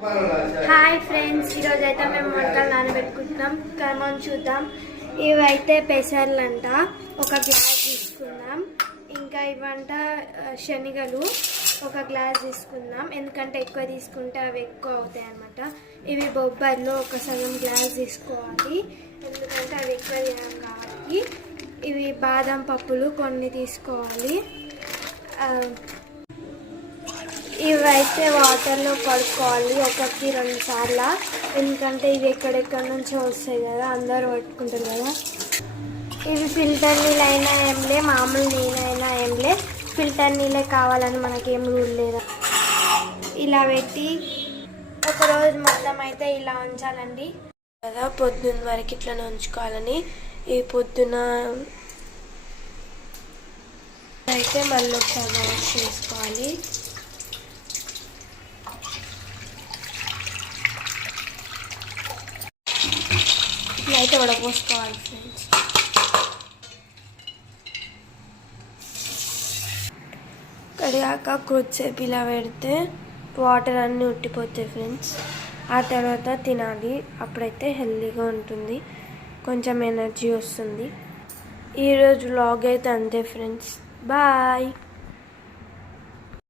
Hi friends, ఈరోజు అయితే మేము వంటలు నానబెట్టుకుంటున్నాం. కమన్ చూద్దాం. ఇవైతే పెసర్లంట, ఒక గ్లాస్ తీసుకుందాం. ఇంకా ఇవంట శనగలు, ఒక గ్లాస్ తీసుకుందాం. ఎందుకంటే ఎక్కువ తీసుకుంటే అవి ఎక్కువ అవుతాయి అన్నమాట. ఇవి బొబ్బర్లు, ఒక సగం గ్లాస్ తీసుకోవాలి, ఎందుకంటే అవి ఎక్కువ తినాం కాబట్టి. ఇవి బాదం పప్పులు కొన్ని తీసుకోవాలి. ఇవైతే వాటర్లో కడుక్కోవాలి ఒకటి 2 సార్లు, ఎందుకంటే ఇవి ఎక్కడెక్కడ నుంచో వస్తాయి కదా, అందరూ పట్టుకుంటారు కదా. ఇవి ఫిల్టర్ నీళ్ళు అయినా ఏంలే, మామూలు నీళ్ళైనా ఏంలే, ఫిల్టర్ నీళ్ళే కావాలని మనకేం రూల్ లేదా. ఇలా పెట్టి ఒకరోజు మొత్తం అయితే ఇలా ఉంచాలండి కదా, పొద్దున్న వరకు ఇట్లా ఉంచుకోవాలని. ఈ పొద్దున అయితే మళ్ళీ ఒకసారి వాష్ చేసుకోవాలి. ఇట్లా అయితే వడపోసుకోవాలి ఫ్రెండ్స్. కడిగాక కొద్దిసేపు ఇలా పెడితే వాటర్ అన్నీ ఉట్టిపోతాయి ఫ్రెండ్స్. ఆ తర్వాత తినాలి, అప్పుడైతే హెల్తీగా ఉంటుంది, కొంచెం ఎనర్జీ వస్తుంది. ఈరోజు వ్లాగ్ అయితే అంతే ఫ్రెండ్స్, బాయ్.